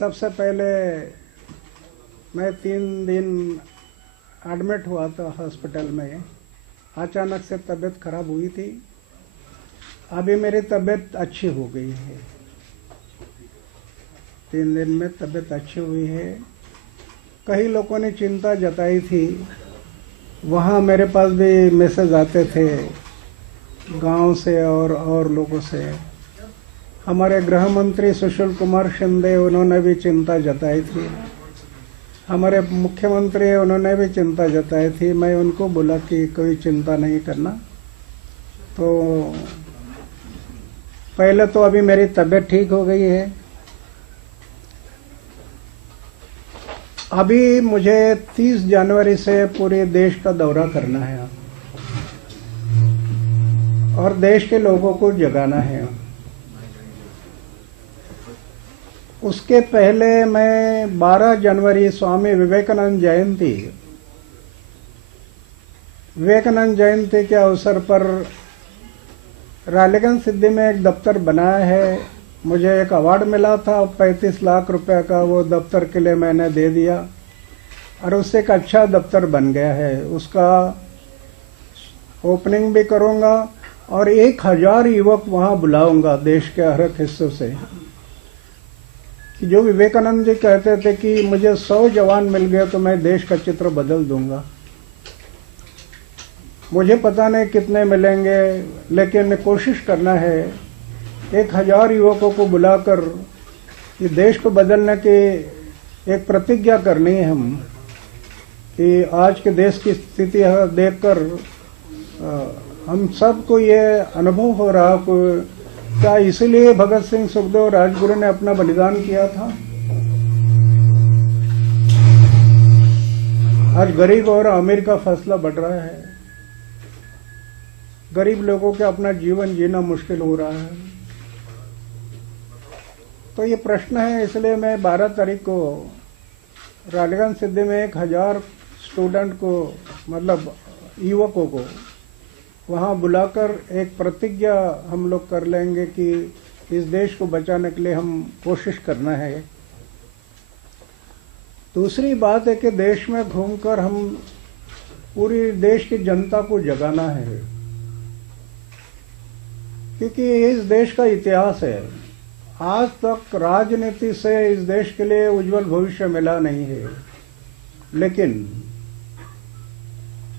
सबसे पहले मैं 3 दिन एडमिट हुआ था हॉस्पिटल में। अचानक से तबीयत खराब हुई थी। अभी मेरी तबीयत अच्छी हो गई है। 3 दिन में तबीयत अच्छी हुई है। कई लोगों ने चिंता जताई थी। वहाँ मेरे पास भी मैसेज आते थे गांव से और लोगों से। हमारे गृह मंत्री सुशील कुमार शिंदे, उन्होंने भी चिंता जताई थी। हमारे मुख्यमंत्री, उन्होंने भी चिंता जताई थी। मैं उनको बोला कि कोई चिंता नहीं करना। तो पहले तो अभी मेरी तबीयत ठीक हो गई है। अभी मुझे 30 जनवरी से पूरे देश का दौरा करना है और देश के लोगों को जगाना है। उसके पहले मैं 12 जनवरी स्वामी विवेकानंद जयंती के अवसर पर रालीगंज सिद्धि में एक दफ्तर बनाया है। मुझे एक अवार्ड मिला था 35 लाख रुपए का। वो दफ्तर के लिए मैंने दे दिया और उससे एक अच्छा दफ्तर बन गया है। उसका ओपनिंग भी करूंगा और 1000 युवक वहां बुलाऊंगा देश के हर एक हिस्सों से। जो विवेकानंद जी कहते थे कि मुझे 100 जवान मिल गए तो मैं देश का चित्र बदल दूंगा। मुझे पता नहीं कितने मिलेंगे, लेकिन कोशिश करना है 1000 युवकों को बुलाकर ये देश को बदलने की एक प्रतिज्ञा करनी है हम कि आज के देश की स्थिति देखकर हम सबको ये अनुभव हो रहा को क्या इसीलिए भगत सिंह, सुखदेव, राजगुरु ने अपना बलिदान किया था। आज गरीब और अमीर का फैसला बढ़ रहा है। गरीब लोगों के अपना जीवन जीना मुश्किल हो रहा है। तो ये प्रश्न है, इसलिए मैं 12 तारीख को रालीगंज सिद्धि में 1000 स्टूडेंट को, मतलब युवकों को वहां बुलाकर एक प्रतिज्ञा हम लोग कर लेंगे कि इस देश को बचाने के लिए हम कोशिश करना है। दूसरी बात है कि देश में घूमकर हम पूरी देश की जनता को जगाना है, क्योंकि इस देश का इतिहास है। आज तक राजनीति से इस देश के लिए उज्जवल भविष्य मिला नहीं है, लेकिन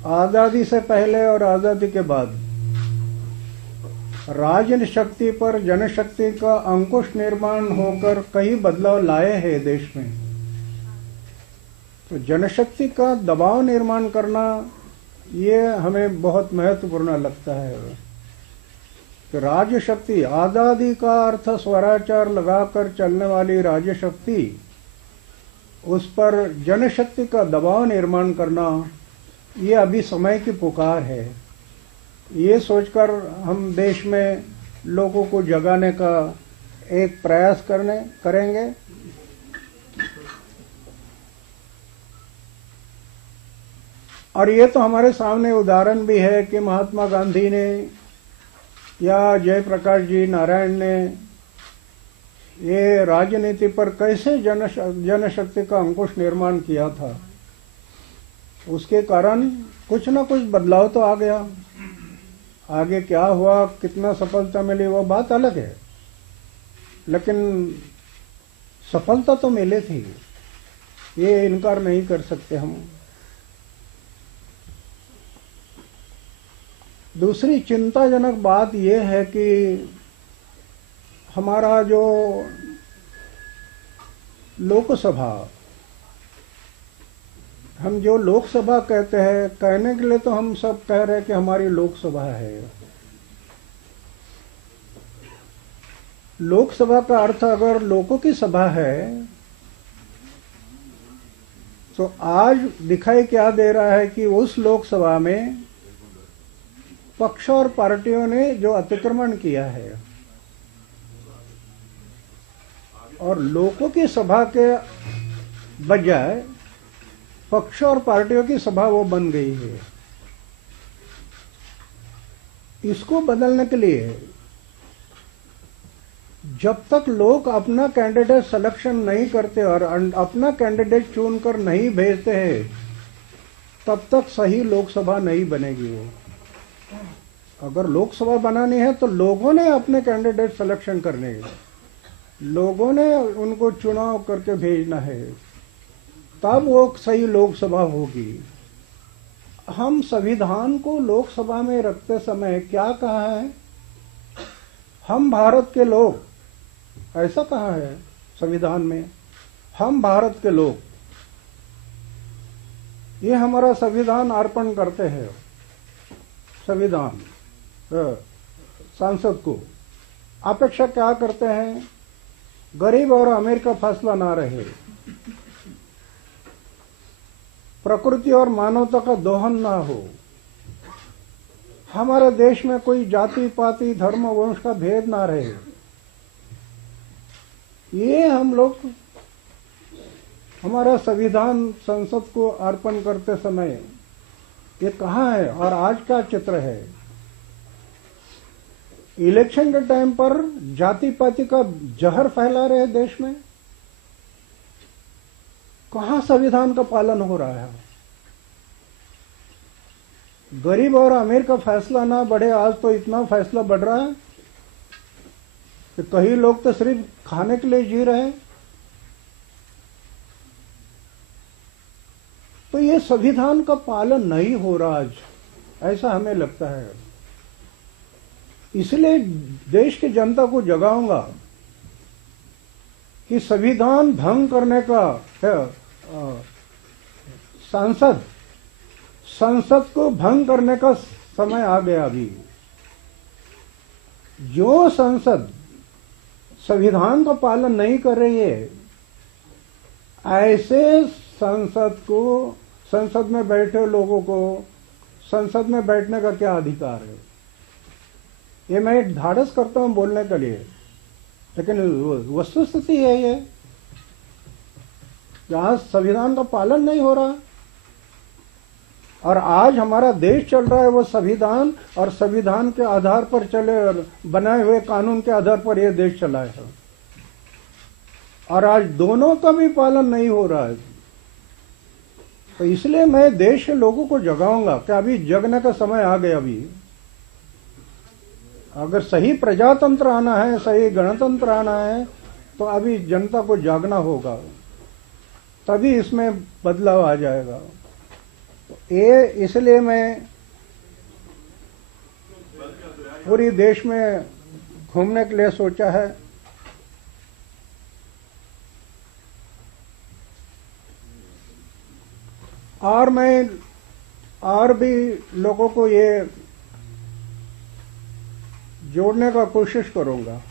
आजादी से पहले और आजादी के बाद राजशक्ति पर जनशक्ति का अंकुश निर्माण होकर कई बदलाव लाए हैं देश में। तो जनशक्ति का दबाव निर्माण करना ये हमें बहुत महत्वपूर्ण लगता है कि राजशक्ति, आजादी का अर्थ स्वराचार लगाकर चलने वाली राजशक्ति, उस पर जनशक्ति का दबाव निर्माण करना, ये अभी समय की पुकार है। ये सोचकर हम देश में लोगों को जगाने का एक प्रयास करेंगे। और ये तो हमारे सामने उदाहरण भी है कि महात्मा गांधी ने या जयप्रकाश जी नारायण ने ये राजनीति पर कैसे जनशक्ति का अंकुश निर्माण किया था। उसके कारण कुछ ना कुछ बदलाव तो आ गया। आगे क्या हुआ, कितना सफलता मिली, वो बात अलग है, लेकिन सफलता तो मिली थी, ये इनकार नहीं कर सकते हम। दूसरी चिंताजनक बात यह है कि हमारा जो लोकसभा, हम जो लोकसभा कहते हैं, कहने के लिए तो हम सब कह रहे हैं कि हमारी लोकसभा है। लोकसभा का अर्थ अगर लोगों की सभा है तो आज दिखाई क्या दे रहा है कि उस लोकसभा में पक्ष और पार्टियों ने जो अतिक्रमण किया है और लोगों की सभा के बजाय पक्ष और पार्टियों की सभा वो बन गई है। इसको बदलने के लिए जब तक लोग अपना कैंडिडेट सिलेक्शन नहीं करते और अपना कैंडिडेट चुनकर नहीं भेजते हैं, तब तक सही लोकसभा नहीं बनेगी। वो अगर लोकसभा बनानी है तो लोगों ने अपने कैंडिडेट सिलेक्शन करने हैं, लोगों ने उनको चुनाव करके भेजना है, तब वो सही लोकसभा होगी। हम संविधान को लोकसभा में रखते समय क्या कहा है? हम भारत के लोग, ऐसा कहा है संविधान में, हम भारत के लोग। ये हमारा संविधान अर्पण करते हैं, संविधान सांसद को। अपेक्षा क्या करते हैं? गरीब और अमीर का फैसला ना रहे, प्रकृति और मानवता का दोहन ना हो, हमारे देश में कोई जाति पाति धर्म वंश का भेद ना रहे। ये हम लोग हमारा संविधान संसद को अर्पण करते समय ये कहाँ है और आज का चित्र है। इलेक्शन के टाइम पर जाति पाति का जहर फैला रहे देश में। कहाँ संविधान का पालन हो रहा है? गरीब और अमीर का फैसला ना बढ़े, आज तो इतना फैसला बढ़ रहा है कि कई लोग तो सिर्फ खाने के लिए जी रहे हैं। तो ये संविधान का पालन नहीं हो रहा आज, ऐसा हमें लगता है। इसलिए देश की जनता को जगाऊंगा कि संविधान भंग करने का संसद को भंग करने का समय आ गया। अभी जो संसद संविधान का पालन नहीं कर रही है, ऐसे संसद में बैठे लोगों को संसद में बैठने का क्या अधिकार है? ये मैं धाड़स करता हूं बोलने के लिए, लेकिन वस्तुस्थिति है ये। जहां संविधान का पालन नहीं हो रहा और आज हमारा देश चल रहा है वो संविधान और संविधान के आधार पर चले और बनाए हुए कानून के आधार पर ये देश चला है, और आज दोनों का भी पालन नहीं हो रहा है। तो इसलिए मैं देश के लोगों को जगाऊंगा कि अभी जगने का समय आ गया। अभी अगर सही प्रजातंत्र आना है, सही गणतंत्र आना है, तो अभी जनता को जागना होगा, तभी इसमें बदलाव आ जाएगा। ये इसलिए मैं पूरी देश में घूमने के लिए सोचा है। और मैं और भी लोगों को ये जोड़ने का कोशिश करूंगा।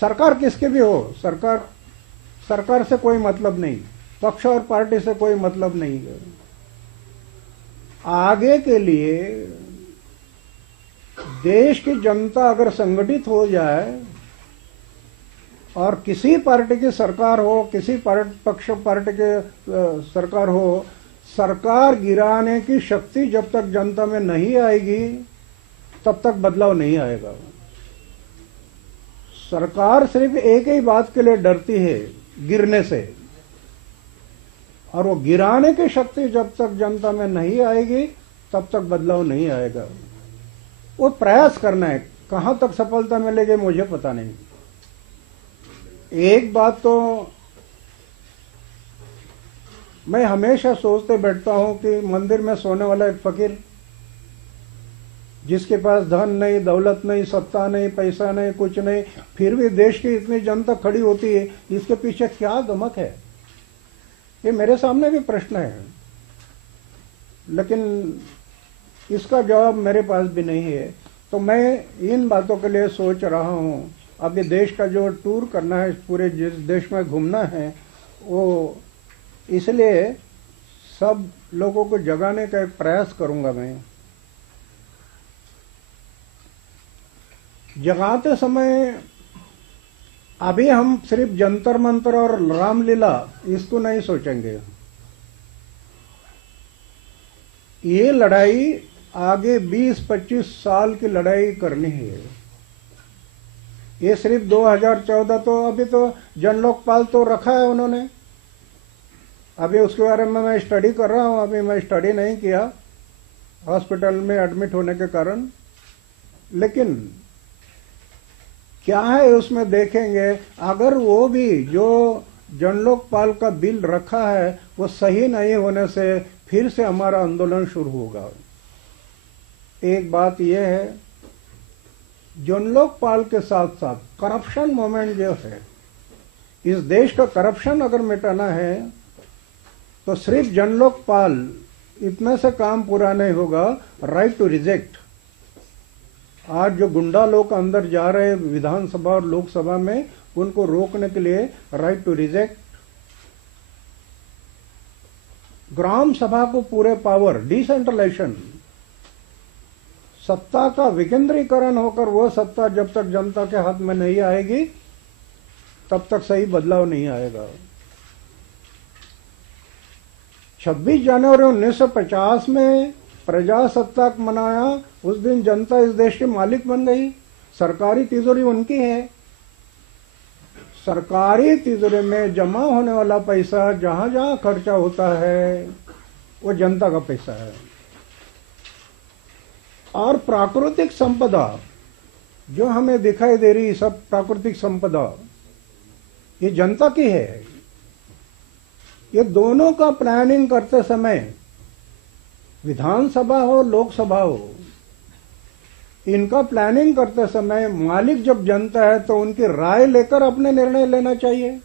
सरकार किसके भी हो, सरकार से कोई मतलब नहीं, पक्ष और पार्टी से कोई मतलब नहीं है। आगे के लिए देश की जनता अगर संगठित हो जाए और किसी पार्टी की सरकार हो, किसी पक्ष पार्टी के सरकार हो, सरकार गिराने की शक्ति जब तक जनता में नहीं आएगी तब तक बदलाव नहीं आएगा। सरकार सिर्फ एक ही बात के लिए डरती है, गिरने से, और वो गिराने की शक्ति जब तक जनता में नहीं आएगी तब तक बदलाव नहीं आएगा। वो प्रयास करना है, कहां तक सफलता मिलेगी मुझे पता नहीं। एक बात तो मैं हमेशा सोचते बैठता हूं कि मंदिर में सोने वाला एक फकीर, जिसके पास धन नहीं, दौलत नहीं, सत्ता नहीं, पैसा नहीं, कुछ नहीं, फिर भी देश की इतनी जनता खड़ी होती है, इसके पीछे क्या गमक है? ये मेरे सामने भी प्रश्न है, लेकिन इसका जवाब मेरे पास भी नहीं है। तो मैं इन बातों के लिए सोच रहा हूं। अभी देश का जो टूर करना है, पूरे जिस देश में घूमना है, वो इसलिए सब लोगों को जगाने का एक प्रयास करूंगा। मैं जगाते समय अभी हम सिर्फ जंतर मंतर और रामलीला इसको नहीं सोचेंगे। ये लड़ाई आगे 20-25 साल की लड़ाई करनी है। ये सिर्फ 2014 तो अभी तो जन लोकपाल तो रखा है उन्होंने, अभी उसके बारे में मैं स्टडी कर रहा हूं, अभी मैं स्टडी नहीं किया हॉस्पिटल में एडमिट होने के कारण, लेकिन क्या है उसमें देखेंगे। अगर वो भी जो जन लोकपाल का बिल रखा है वो सही नहीं होने से फिर से हमारा आंदोलन शुरू होगा। एक बात यह है, जन लोकपाल के साथ साथ करप्शन मूवमेंट जो है, इस देश का करप्शन अगर मिटाना है तो सिर्फ जन लोकपाल इतने से काम पूरा नहीं होगा। राइट टू रिजेक्ट, आज जो गुंडा लोग अंदर जा रहे हैं विधानसभा और लोकसभा में, उनको रोकने के लिए राइट टू रिजेक्ट, ग्राम सभा को पूरे पावर, डिसेंट्रलाइजेशन, सत्ता का विकेंद्रीकरण होकर वो सत्ता जब तक जनता के हाथ में नहीं आएगी तब तक सही बदलाव नहीं आएगा। 26 जनवरी 1950 में प्रजासत्ताक मनाया, उस दिन जनता इस देश के मालिक बन गई, सरकारी तिजोरी उनकी है। सरकारी तिजोरी में जमा होने वाला पैसा जहां जहां खर्चा होता है वो जनता का पैसा है। और प्राकृतिक संपदा जो हमें दिखाई दे रही, सब प्राकृतिक संपदा ये जनता की है। ये दोनों का प्लानिंग करते समय, विधानसभा हो लोकसभा हो, इनका प्लानिंग करते समय मालिक जब जनता है तो उनकी राय लेकर अपने निर्णय लेना चाहिए।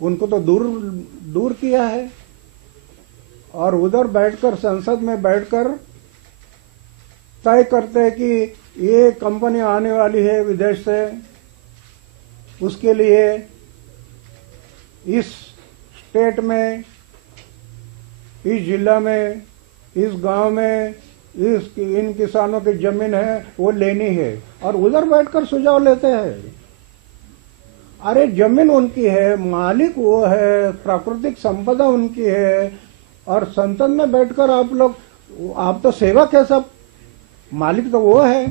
उनको तो दूर किया है और उधर बैठकर, संसद में बैठकर तय करते हैं कि ये कंपनी आने वाली है विदेश से, उसके लिए इस स्टेट में, इस जिला में, इस गांव में इन किसानों की जमीन है वो लेनी है, और उधर बैठकर सुझाव लेते हैं। अरे जमीन उनकी है, मालिक वो है, प्राकृतिक संपदा उनकी है, और संसद में बैठकर आप तो सेवक है, सब मालिक तो वो है।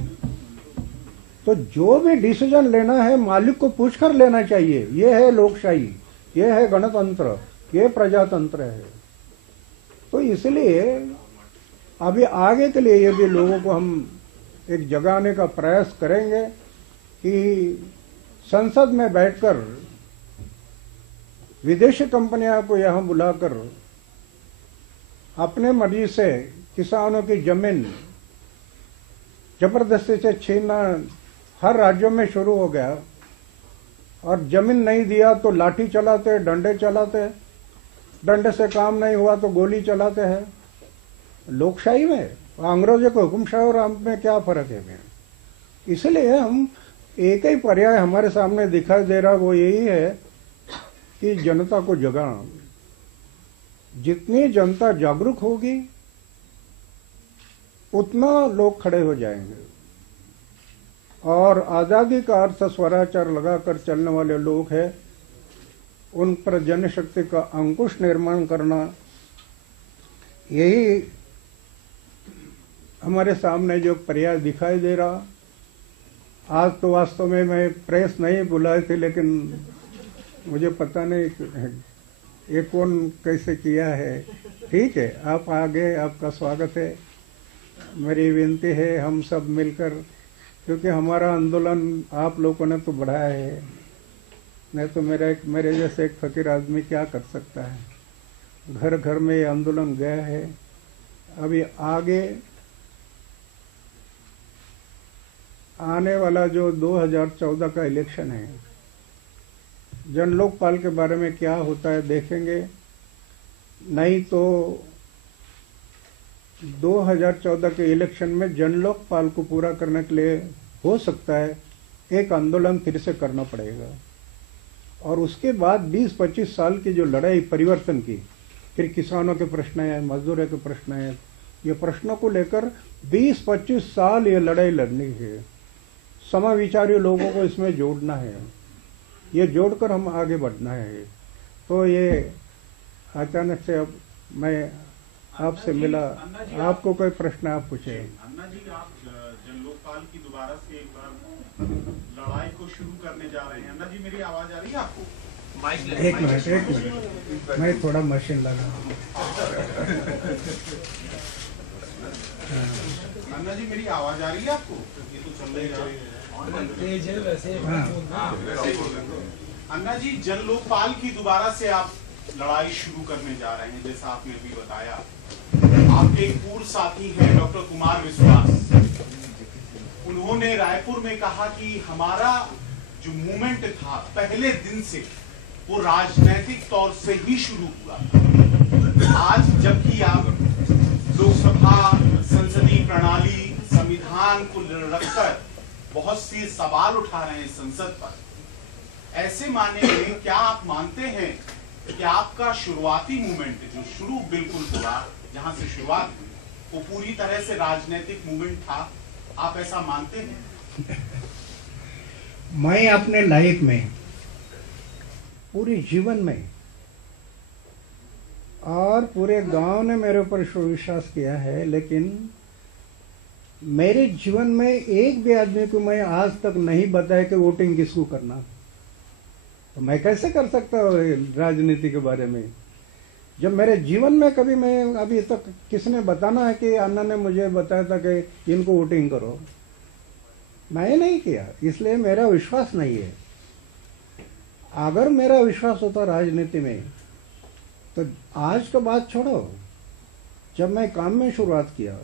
तो जो भी डिसीजन लेना है मालिक को पूछकर लेना चाहिए। ये है लोकशाही, ये है गणतंत्र, ये प्रजातंत्र है। तो इसलिए अभी आगे के लिए यदि लोगों को हम एक जगाने का प्रयास करेंगे कि संसद में बैठकर विदेशी कंपनियों को यहां बुलाकर अपने मर्जी से किसानों की जमीन जबरदस्ती से छीनना हर राज्यों में शुरू हो गया, और जमीन नहीं दिया तो लाठी चलाते, डंडे चलाते, डंडे से काम नहीं हुआ तो गोली चलाते हैं। लोकशाही में अंग्रेजों के हुक्मशाही और हम में क्या फर्क है? इसलिए हम एक ही पर्याय हमारे सामने दिखाई दे रहा, वो यही है कि जनता को जगाना। जितनी जनता जागरूक होगी उतना लोग खड़े हो जाएंगे, और आजादी का अर्थ स्वराचार लगाकर चलने वाले लोग हैं, उन पर जनशक्ति का अंकुश निर्माण करना, यही हमारे सामने जो पर्याय दिखाई दे रहा। आज तो वास्तव में मैं प्रेस नहीं बुलाई थी, लेकिन मुझे पता नहीं ये कौन कैसे किया है। ठीक है, आप आगे, आपका स्वागत है। मेरी विनती है हम सब मिलकर, क्योंकि हमारा आंदोलन आप लोगों ने तो बढ़ाया है, नहीं तो मेरे जैसे एक फकीर आदमी क्या कर सकता है। घर घर में ये आंदोलन गया है। अभी आगे आने वाला जो 2014 का इलेक्शन है, जन लोकपाल के बारे में क्या होता है देखेंगे। नहीं तो 2014 के इलेक्शन में जन लोकपाल को पूरा करने के लिए हो सकता है एक आंदोलन फिर से करना पड़ेगा, और उसके बाद 20-25 साल की जो लड़ाई परिवर्तन की, फिर किसानों के प्रश्न है, मजदूरों के प्रश्न है, ये प्रश्नों को लेकर 20-25 साल ये लड़ाई लड़नी है। समविचारी लोगों को इसमें जोड़ना है, ये जोड़कर हम आगे बढ़ना है। तो ये अचानक से अब मैं आपसे मिला, आपको कोई प्रश्न आप पूछे। अन्ना जी, आप जन लोकपाल की दोबारा से एक बार लड़ाई को शुरू करने जा रहे हैं। अन्ना जी मेरी आवाज आ रही है आपको? एक मिनट मैं थोड़ा मशीन लगा। अन्ना जी मेरी आवाज आ रही है आपको? ये तो चल रही है वैसे। अन्ना जी, जन लोकपाल की दोबारा से आप लड़ाई शुरू करने जा रहे हैं, जैसा आपने अभी बताया। आपके एक पूर्व साथी हैं डॉक्टर कुमार विश्वास, उन्होंने रायपुर में कहा कि हमारा जो मूवमेंट था पहले दिन से वो राजनीतिक तौर से ही शुरू हुआ। आज जबकि आप लोकसभा, संसदीय प्रणाली, संविधान को रखकर बहुत सी सवाल उठा रहे हैं संसद पर, ऐसे माने में क्या आप मानते हैं कि आपका शुरुआती मूवमेंट जो शुरू बिल्कुल हुआ, जहां से शुरुआत हुई, वो पूरी तरह से राजनीतिक मूवमेंट था? आप ऐसा मानते हैं? मैं अपने लाइफ में, पूरे जीवन में और पूरे गांव ने मेरे ऊपर विश्वास किया है, लेकिन मेरे जीवन में एक भी आदमी को मैं आज तक नहीं बताया कि वोटिंग किसको करना। तो मैं कैसे कर सकता हूँ राजनीति के बारे में, जब मेरे जीवन में कभी मैं अभी तक किसने बताना है कि अन्ना ने मुझे बताया था कि इनको वोटिंग करो, मैं नहीं किया, इसलिए मेरा विश्वास नहीं है। अगर मेरा विश्वास होता राजनीति में तो आज का बात छोड़ो, जब मैं काम में शुरुआत किया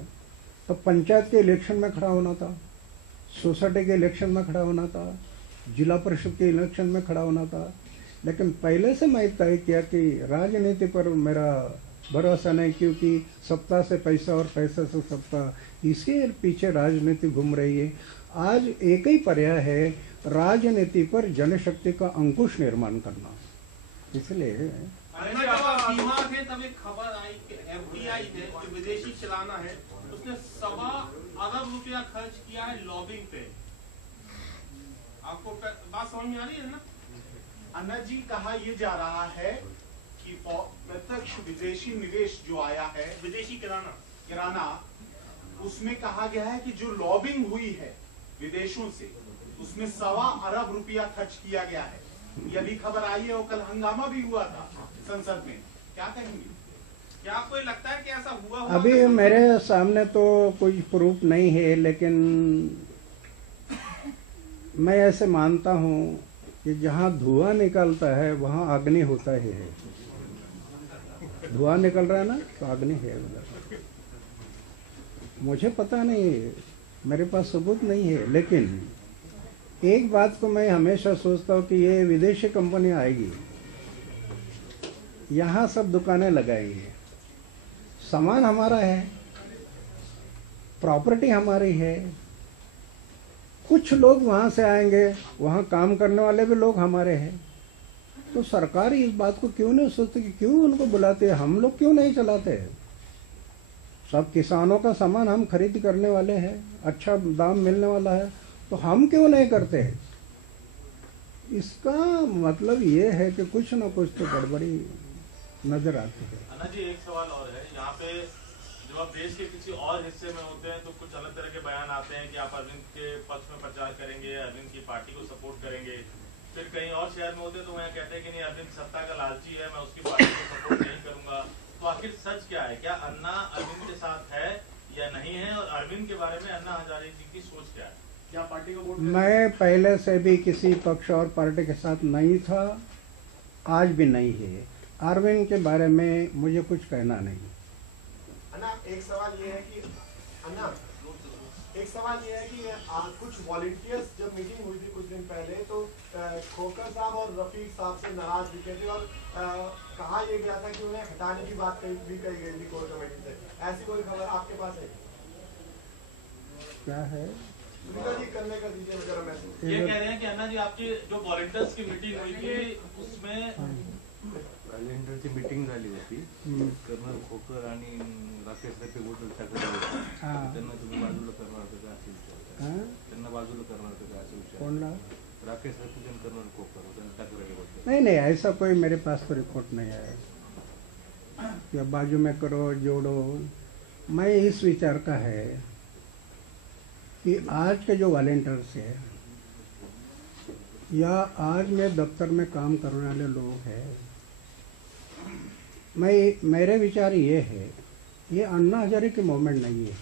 तो पंचायत के इलेक्शन में खड़ा होना था, सोसाइटी के इलेक्शन में खड़ा होना था, जिला परिषद के इलेक्शन में खड़ा होना था, लेकिन पहले से मैं तय किया कि राजनीति पर मेरा भरोसा नहीं, क्योंकि सत्ता से पैसा और पैसा से सत्ता, इसके पीछे राजनीति घूम रही है। आज एक ही पर्याय है, राजनीति पर जनशक्ति का अंकुश निर्माण करना। इसलिए तब एक खबर आई कि एफडीआई ने जो विदेशी चलाना है उसने 1.25 अरब रुपया खर्च किया है लॉबिंग पे। आपको बात समझ में आ रही है ना? अन्ना जी, कहा यह जा रहा है कि प्रत्यक्ष विदेशी निवेश जो आया है, विदेशी किराना, उसमें कहा गया है कि जो लॉबिंग हुई है विदेशों से, उसमें 1.25 अरब रुपया खर्च किया गया है। यह भी खबर आई है और कल हंगामा भी हुआ था संसद में। क्या कहेंगे? क्या आपको लगता है कि ऐसा हुआ? अभी मेरे सामने तो कोई प्रूफ नहीं है, लेकिन मैं ऐसे मानता हूं कि जहां धुआं निकलता है वहां अग्नि होता ही है। धुआं निकल रहा है ना, तो अग्नि है उधर। मुझे पता नहीं है, मेरे पास सबूत नहीं है, लेकिन एक बात को मैं हमेशा सोचता हूँ कि ये विदेशी कंपनी आएगी, यहाँ सब दुकानें लगाएंगे, सामान हमारा है, प्रॉपर्टी हमारी है, कुछ लोग वहां से आएंगे, वहां काम करने वाले भी लोग हमारे हैं। तो सरकार इस बात को क्यों नहीं सोचती कि क्यों उनको बुलाते हैं, हम लोग क्यों नहीं चलाते हैं? सब किसानों का सामान हम खरीद करने वाले हैं, अच्छा दाम मिलने वाला है, तो हम क्यों नहीं करते? इसका मतलब ये है कि कुछ न कुछ तो गड़बड़ी नजर आती है। अन्ना जी, एक सवाल और है। यहाँ पे जब आप देश के किसी और हिस्से में होते हैं तो कुछ अलग तरह के बयान आते हैं कि आप अरविंद के पक्ष में प्रचार करेंगे, अरविंद की पार्टी को सपोर्ट करेंगे। फिर कहीं और शहर में होते हैं तो वहाँ कहते हैं कि नहीं, अरविंद सत्ता का लालची है, मैं उसकी पार्टी को सपोर्ट नहीं करूंगा। तो आखिर सच क्या है? क्या अन्ना अरविंद के साथ है या नहीं है? और अरविंद के बारे में अन्ना हजारे जी की सोच क्या है? क्या पार्टी को वोट? मैं पहले से भी किसी पक्ष और पार्टी के साथ नहीं था, आज भी नहीं है। अरविंद के बारे में मुझे कुछ कहना नहीं। अन्ना, एक सवाल ये है कि कुछ वॉलंटियर्स जब मीटिंग हुई थी कुछ दिन पहले, तो खोकर साहब और रफीक साहब से नाराज दिखे थे और कहा यह गया था कि उन्हें हटाने की बात भी कही गई थी कोर कमेटी से। ऐसी कोई खबर आपके पास है? क्या है? जी करने का दीजिए जरा मैसेज। ये कह रहे हैं कि अन्ना जी, आपकी जो वॉलंटियर्स की मीटिंग हुई थी उसमें वॉलंटियरची मीटिंग झाली होती, कर्नल खोकर आणि राकेश रफी बोलून त्यांना तुम्ही बाजूला करणार होतं का असे विचार? त्यांना बाजूला करणार होतं का असे विचार? कोणला? राकेश रफी आणि कर्नल खोकर त्यांना तक्रारी होती। नहीं, ऐसा कोई मेरे पास तो रिपोर्ट नहीं है कि बाजू में करो, जोड़ो। मैं इस विचार का है कि आज के जो वॉलंटियर्स है या आज में दफ्तर में काम करने वाले लोग हैं, मेरे विचार ये है, ये अन्ना हजारे की मूवमेंट नहीं है।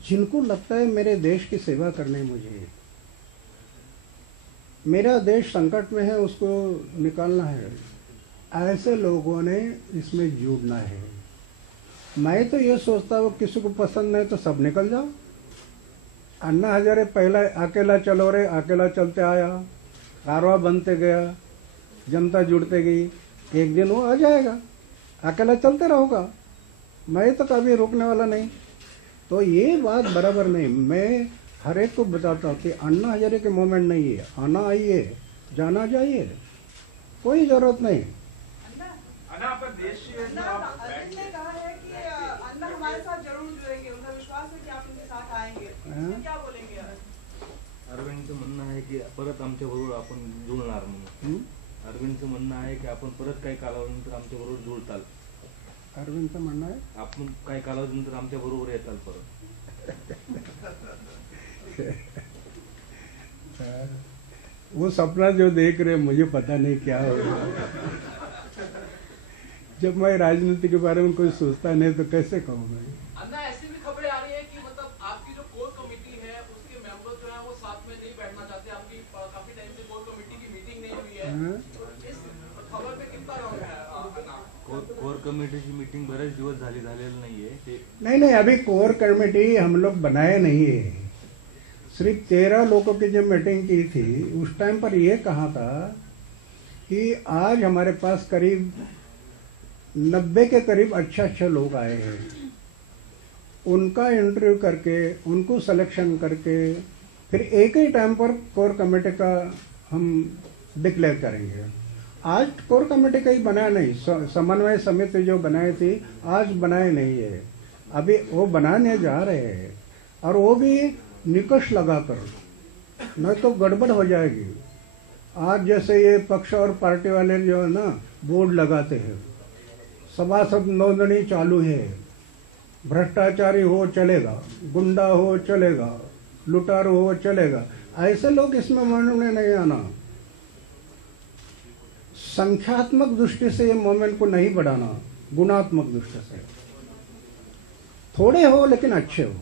जिनको लगता है मेरे देश की सेवा करने, मुझे मेरा देश संकट में है, उसको निकालना है, ऐसे लोगों ने इसमें जुड़ना है। मैं तो ये सोचता हूँ किसी को पसंद नहीं तो सब निकल जाओ। अन्ना हजारे पहला अकेला चलो रे, अकेला चलते आया, कारवा बनते गया, जनता जुड़ते गई, एक दिन वो आ जाएगा, अकेला चलते रहोगा, मैं तो कभी रुकने वाला नहीं। तो ये बात बराबर नहीं। मैं हर एक को बताता हूँ कि अन्ना हजारे के मोमेंट नहीं है, आना आइए, जाना जाइए, कोई जरूरत नहीं। अन्ना आपका देश अरविंद ने कहा है कि अन्ना हमारे साथ जरूर जुड़ेंगे, उनका विश्वास है कि आप उनके साथ आएंगे, इसमें क्या बोलेंगे? अरविंदचं म्हणणं आहे की परत आमच्या बरोबर आपण जुळणार म्हणून. अरविंदचं म्हणणं आहे की आपण परत काही कालावधीनंतर आमच्या बरोबर जुळताल. अरविंदचं म्हणणं आहे आपण काही कालावधीनंतर आमच्या बरोबर येताल परत. वो सपना जो देख रहे मुझे पता नहीं क्या होगा। जब मैं राजनीति के बारे में कोई सोचता नहीं तो कैसे कहूँ मैं। अन्ना ऐसी भी खबरें आ रही है कि मतलब आपकी जो कोर कमेटी है उसके मेंबर जो है वो साथ में नहीं बैठना चाहते, आपकी काफी टाइम से कोर कमेटी की मीटिंग नहीं हुई है, इस खबर पे कितना रॉन्ग है? कोर कमिटीची मीटिंग बरेच दिवस झालेली नाहीये. नहीं, अभी कोर कमेटी हम लोग बनाए नहीं है। सिर्फ 13 लोगों की जब मीटिंग की थी उस टाइम पर यह कहा था कि आज हमारे पास करीब 90 के करीब अच्छे लोग आए हैं, उनका इंटरव्यू करके उनको सिलेक्शन करके फिर एक ही टाइम पर कोर कमेटी का हम डिक्लेयर करेंगे। आज कोर कमेटी का ही बनाया नहीं, समन्वय समिति जो बनाई थी आज बनाए नहीं है, अभी वो बनाने जा रहे हैं और वो भी निकष लगाकर, नहीं तो गड़बड़ हो जाएगी। आज जैसे ये पक्ष और पार्टी वाले जो है ना बोर्ड लगाते हैं, सभासद नोंदणी चालू है, भ्रष्टाचारी हो चलेगा, गुंडा हो चलेगा, लुटारू हो चलेगा, ऐसे लोग इसमें मानने नहीं आना। संख्यात्मक दृष्टि से ये मोमेंट को नहीं बढ़ाना, गुणात्मक दृष्टि से थोड़े हो लेकिन अच्छे हो,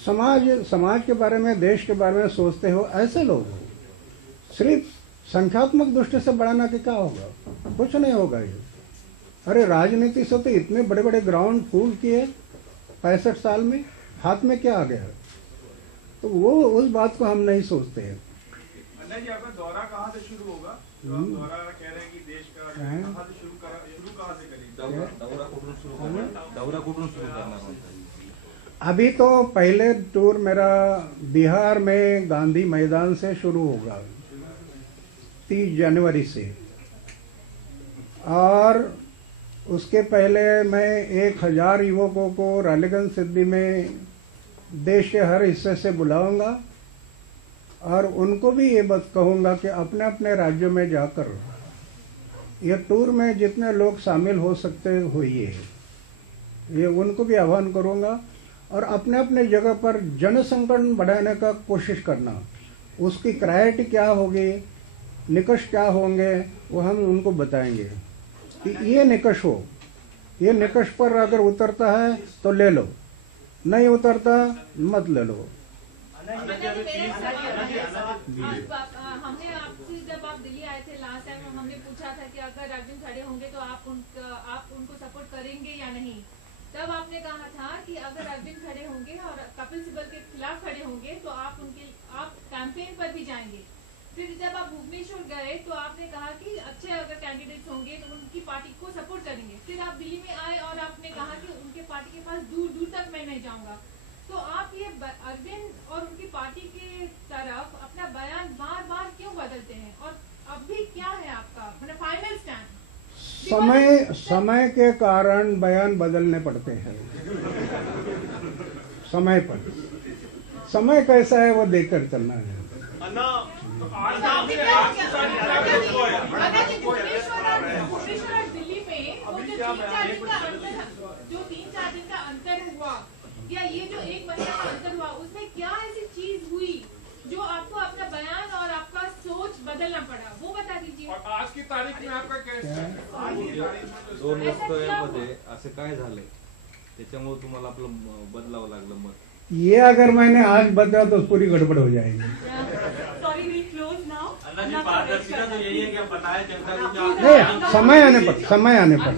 समाज के बारे में, देश के बारे में सोचते हो, ऐसे लोग हो। सिर्फ संख्यात्मक दृष्टि से बढ़ाना कि क्या होगा, कुछ नहीं होगा ये। अरे राजनीति से तो इतने बड़े बड़े ग्राउंड फूल किए 65 साल में, हाथ में क्या आ गया? तो वो उस बात को हम नहीं सोचते हैं। अन्ना जी आपका दौरा कहाँ से शुरू होगा? तो आप दौरा कह रहे हैं कि देश का कहाँ से शुरू कहाँ से करेंगे? दौरा कुठून सुरू करणार? अभी तो पहले टूर मेरा बिहार में गांधी मैदान से शुरू होगा 30 जनवरी से, और उसके पहले मैं 1000 युवकों को रालीगंज सिद्धि में देश के हर हिस्से से बुलाऊंगा और उनको भी ये बात कहूंगा कि अपने अपने राज्यों में जाकर ये टूर में जितने लोग शामिल हो सकते होइए, ये उनको भी आह्वान करूंगा और अपने अपने जगह पर जनसंगठन बढ़ाने का कोशिश करना। उसकी क्राइटेरिया क्या होगी, निकष क्या होंगे, वो हम उनको बताएंगे कि ये निकष हो, ये निकष पर अगर उतरता है तो ले लो, नहीं उतरता मत ले लो। हमने आपसे जब आप दिल्ली आए थे लास्ट टाइम, हमने पूछा था कि अगर अरविंद खड़े होंगे तो आप उनको सपोर्ट करेंगे या नहीं। तब आपने कहा था कि अगर अरविंद खड़े होंगे और कपिल सिब्बल के खिलाफ खड़े होंगे तो आप कैंपेन पर भी जाएंगे। फिर जब आप भुवनेश्वर गए तो आपने कहा कि अच्छे अगर कैंडिडेट्स होंगे तो उनकी पार्टी को सपोर्ट करेंगे। फिर आप दिल्ली में आए और आपने कहा कि उनके पार्टी के पास दूर दूर तक मैं नहीं जाऊंगा। तो आप ये अरविंद और उनकी पार्टी के तरफ अपना बयान बार बार क्यों बदलते हैं, और अभी क्या है आपका मतलब फाइनल स्टैंड? समय के कारण बयान बदलने पड़ते हैं। समय पर समय कैसा है वो देखकर चलना है। भुवनेश्वर और दिल्ली में वो जो 3-4 दिन का अंतर हुआ, या ये जो 1 महीना का अंतर हुआ, उसमें क्या ऐसी चीज हुई जो आपको अपना बयान और आपका सोच बदलना पड़ा, वो बता दीजिए। और आज की तारीख में आपका कैसा दोन वक्तव्यामध्ये असं काय झालंय त्याच्यामुळे तुम्हाला आपलं बदलावं लागलं मत? ये अगर मैंने आज बताया तो पूरी गड़बड़ हो जाएगी। Sorry we close now. Anna ji, पारदर्शिता तो यही है कि आप बताएं जनता को नहीं, समय आने पर